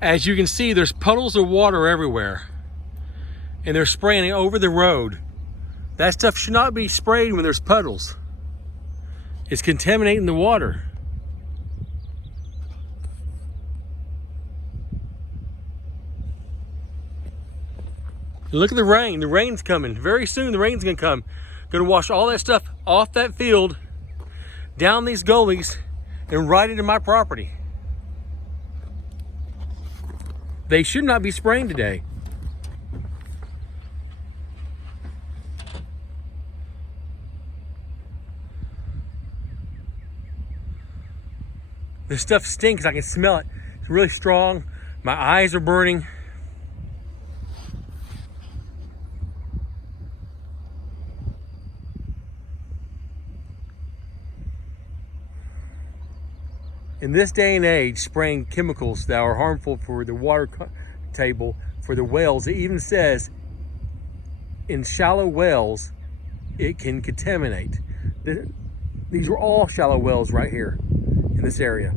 As you can see, there's puddles of water everywhere. And they're spraying it over the road. That stuff should not be sprayed when there's puddles. It's contaminating the water. Look at the rain. The rain's coming. Very soon the rain's gonna come. Gonna wash all that stuff off that field, down these gullies, and right into my property. They should not be spraying today. This stuff stinks. I can smell it. It's really strong. My eyes are burning. In this day and age, spraying chemicals that are harmful for the water table, for the wells, it even says in shallow wells, it can contaminate. These are all shallow wells right here in this area.